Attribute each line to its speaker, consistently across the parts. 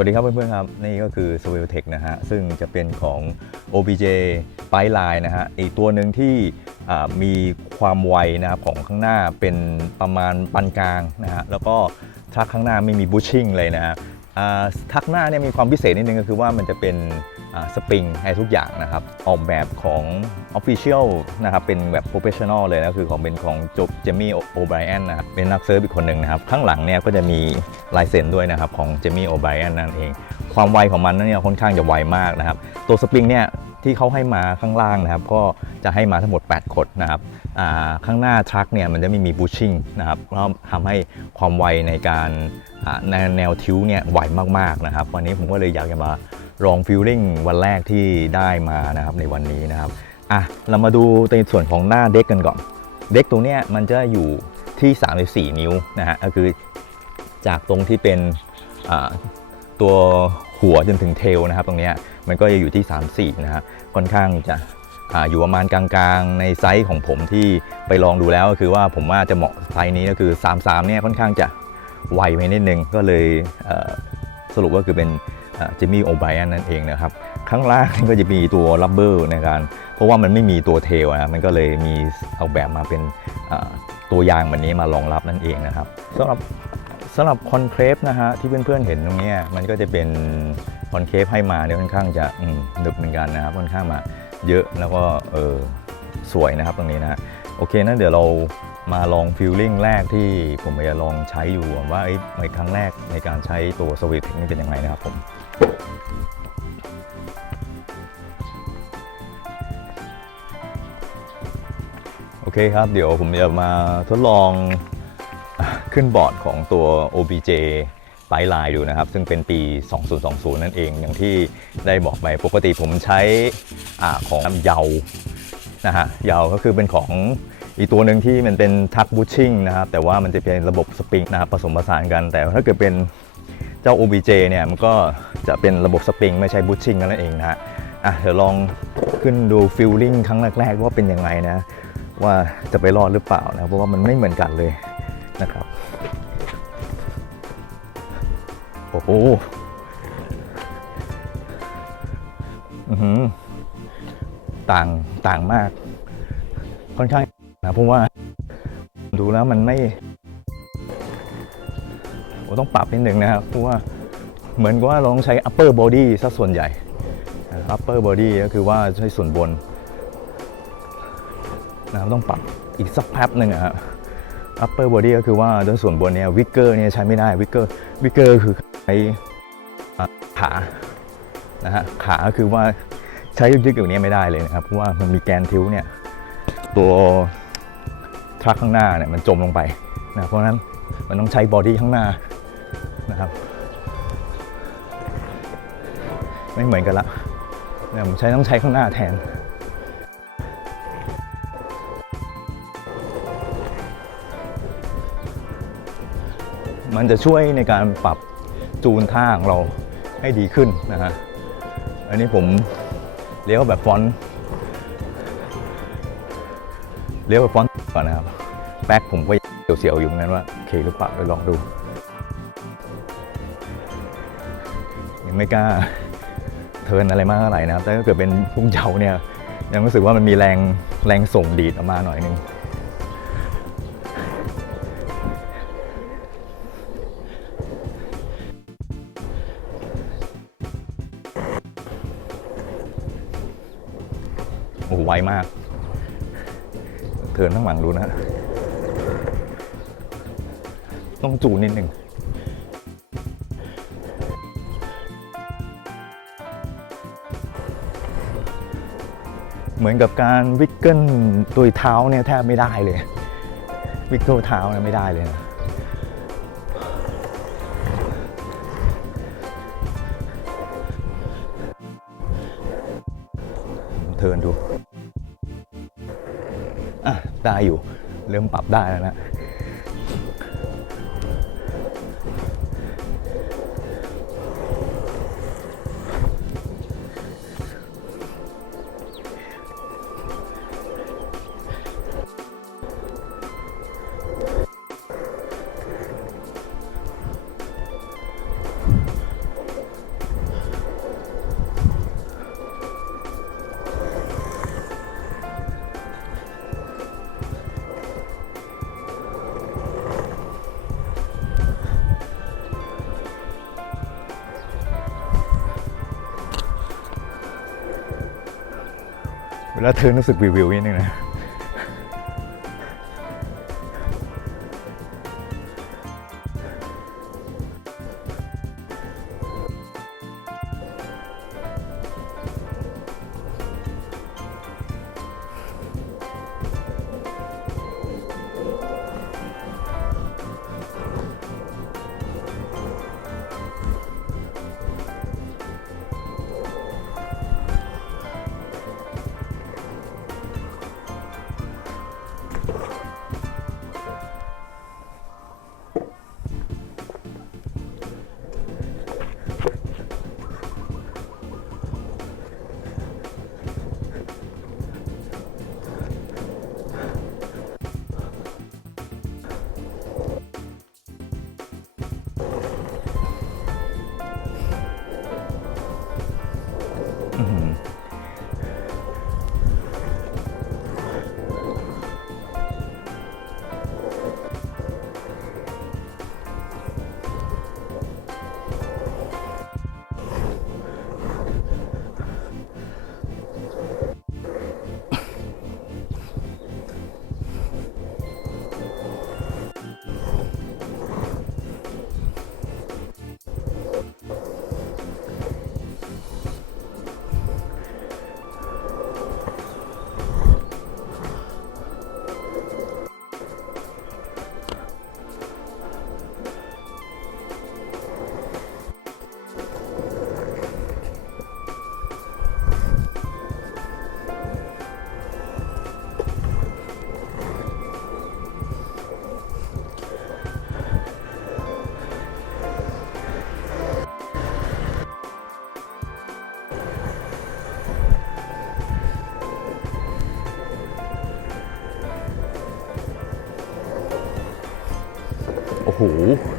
Speaker 1: วัสดีครับเพื่อนๆครับ นี่ก็คือ s w e l Tech นะฮะ ซึ่งจะเป็นของ OBJ p i Line นะฮะ อีกตัวหนึ่งที่มีความไวนะครับของข้างหน้าเป็นประมาณปานกลางนะฮะ แล้วก็ทักข้างหน้าไม่มีบูชชิ่งเลยนะฮะทักหน้าเนี่ยมีความพิเศษนิดนึงก็คือว่ามันจะเป็น สปริงให้ทุกอย่างนะครับ ออกแบบของ Official นะครับ เป็นแบบ Professional เลยนะคือของเป็นของจบเจมี่โอไบรอันนะครับ เป็นนักเซิร์ฟอีกคนหนึ่งนะครับ ข้างหลังเนี่ยก็จะมีลายเซ็นด้วยนะครับ ของเจมี่โอไบรอันนั่นเอง ความไวของมันนั้นเนี่ยค่อนข้างจะไวมากนะครับ ตัวสปริงเนี่ยที่เขาให้มาข้างล่างนะครับ ก็จะให้มาทั้งหมด 8 ขดนะครับข้างหน้าทรัคเนี่ยมันจะไม่มีบูชชิ่งนะครับแล้วทำให้ความไวในการในแนวทิวเนี่ยไวมากๆนะครับ วันนี้ผมก็เลยอยากจะมาลองฟิลลิ่งวันแรกที่ได้มานะครับในวันนี้นะครับอะเรามาดูในส่วนของหน้าเด็กกันก่อน เด็กตรงเนี้ยมันจะอยู่ที่ 34 นิ้วนะฮะก็คือจากตรงที่เป็น ตัวหัวจนถึงเทลนะครับ ตรงนี้มันก็จะอยู่ที่ 34 นะครับค่อนข้างจะออยู่ประมาณกลางๆ ในไซส์ของผมที่ไปลองดูแล้วก็คือว่าผมว่าจะเหมาะไซส์นี้ก็คือ 33 เนี่ยค่อนข้างจะไวไปนิดนึง ก็เลยเสรุปว่าคือเป็นจิมมี่โอไบอันนั่นเองนะครับ ข้างล่างก็จะมีตัวรับเบอร์ในการ เพราะว่ามันไม่มีตัวเทลนะมันก็เลยมีเอาแบบมาเป็นตัวยางแบบนี้มารองรับนั่นเองนะครับสำหรับ สำหรับคอนเครฟนะฮะที่เพื่อนๆเห็นตรงนี้มันก็จะเป็นคอนเคฟให้มาเนี่ยค่อนข้างจะหนึบเหมือนกันนะครับค่อนข้างมาเยอะแล้วก็เออสวยนะครับตรงนี้นะโอเคนะเดี๋ยวเรามาลองฟิลลิ่งแรกที่ผมจะลองใช้อยู่ว่าไอ้ในครั้งแรกในการใช้ตัวสวิตช์นี่เป็นยังไงนะครับผมโอเคครับเดี๋ยวผมจะมาทดลอง ขึ้นบอร์ดของตัว OBJ ไปลายดูนะครับ ซึ่งเป็นปี 2020 นั่นเอง อย่างที่ได้บอกไปปกติผมใช้อของเยานะฮะเยาก็คือเป็นของอีกตัวหนึ่งที่มันเป็นทักบูชชิ่งนะครับ แต่ว่ามันจะเป็นระบบสปริงนะครับผสมผสานกัน แต่ถ้าเกิดเป็นเจ้า OBJ เนี่ย มันก็จะเป็นระบบสปริงไม่ใช่บูชชิ่งนั่นเองนะฮะอะเดี๋ยวลองขึ้นดูฟิลลิ่งครั้งแรกๆว่าเป็นยังไงนะ ว่าจะไปรอดหรือเปล่านะเพราะว่ามันไม่เหมือนกันเลย นะครับ โอ้โหอือหือต่างต่างมาก ค่อนข้างนะเพราะว่าดูแล้วมันไม่โอ้ต้องปรับนิดหนึ่งนะครับ เพราะว่าเหมือนกับว่าเราต้องใช้ upper body ซะส่วนใหญ่ upper body ก็คือว่าใช้ส่วนบนนะครับต้องปรับอีกสักแป๊บหนึ่งอะครับ upper body ก็คือว่าโดยส่วนบนเนี่ยวิกเกอร์เนี่ยใช้ไม่ได้วิกเกอร์วิกเกอร์คือใช้ขานะฮะขาก็คือว่าใช้ยึกๆอย่างนี้ไม่ได้เลยนะครับเพราะว่ามันมีแกนทิวเนี่ยตัวทรัคข้างหน้าเนี่ยมันจมลงไปนะเพราะนั้นมันต้องใช้บอดี้ข้างหน้านะครับไม่เหมือนกันละเนี่ยผมใช้ต้องใช้ข้างหน้าแทน มันจะช่วยในการปรับจูนท่าของเราให้ดีขึ้นนะฮะ อันนี้ผมเลี้ยวแบบฟอนเลี้ยวแบบฟอนก่อนนะครับแบ็คผมก็เสียวๆอยู่เหมือนกันว่าโอเคหรือเปล่าไปลองดู ยังไม่กล้าเทินอะไรมากเท่าไหร่นะครับ แต่ถ้าเกิดเป็นพุ่งเยาเนี่ยยังรู้สึกว่ามันมีแรงแรงส่งดีดออกมาหน่อยนึง หไวมาก เทินข้างหลังดูนะ ต้องจูนนิดหนึ่งเหมือนกับการวิกเกิลตัวเท้าเนี่ยแทบไม่ได้เลย วิกเกิลเท้าเนี่ยไม่ได้เลยนะเทินดู ได้อยู่ เริ่มปรับได้แล้วนะ เวลาเธอรู้สึกวิววิวนิดนึงนะ โ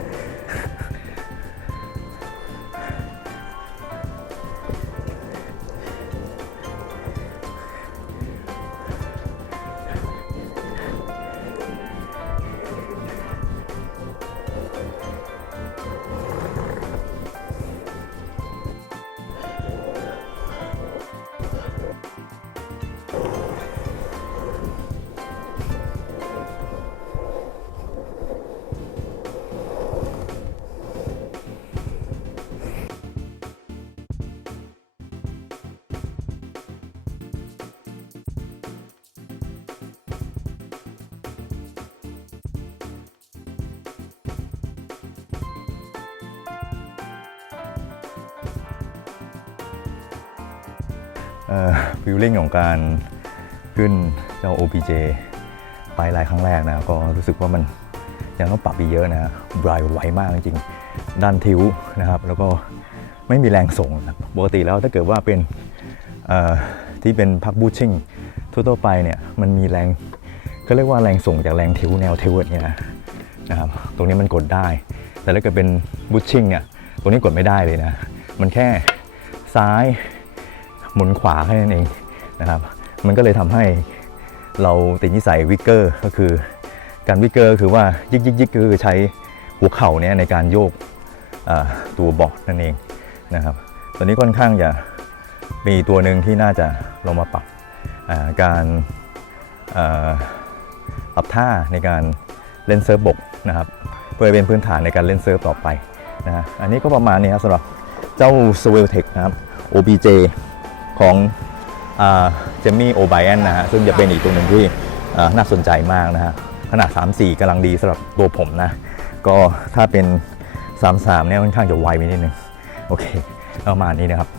Speaker 1: ฟิลลิ่งของการขึ้นเจ้า OPJ ไปลายครั้งแรกนะก็รู้สึกว่ามันยังต้องปรับอีกเยอะนะบรายไวมากจริงๆ ด้านทิวนะครับ แล้วก็ไม่มีแรงส่งนะปกติแล้วถ้าเกิดว่าเป็นที่เป็นพักบูชชิ่งทั่วๆไปเนี่ยมันมีแรงเขาเรียกว่าแรงส่งจากแรงทิวแนวทิวอย่างเงี้ยนะนะครับตรงนี้มันกดได้ แต่ถ้าเกิดเป็นบูชชิ่งเนี่ยตรงนี้กดไม่ได้เลยนะ มันแค่ซ้าย หมุนขวาแค่นั้นเองนะครับ มันก็เลยทำให้เราติดนิสัยวิกเกอร์ก็คือการวิกเกอร์คือว่ายิกยิกยิกก็คือใช้หัวเข่าเนี่ยในการโยกตัวบอร์ดนั่นเองนะครับตัวนี้ค่อนข้างจะมีตัวหนึ่งที่น่าจะลงมาปรับการปรับท่าในการเล่นเซิร์ฟบกนะครับเพื่อเป็นพื้นฐานในการเล่นเซิร์ฟต่อไปนะฮะอันนี้ก็ประมาณนี้ครับสำหรับเจ้า s w e l t e c h นะครับ OBJ ของเจมี่โอไบแอนนะฮะซึ่งจะเป็นอีกตัวหนึ่งที่น่าสนใจมากนะฮะขนาด 3-4กำลังดีสำหรับตัวผมนะ ก็ถ้าเป็น 3-3เนี่ยค่อนข้างจะไวไปนิดนึง โอเคประมาณนี้นะครับ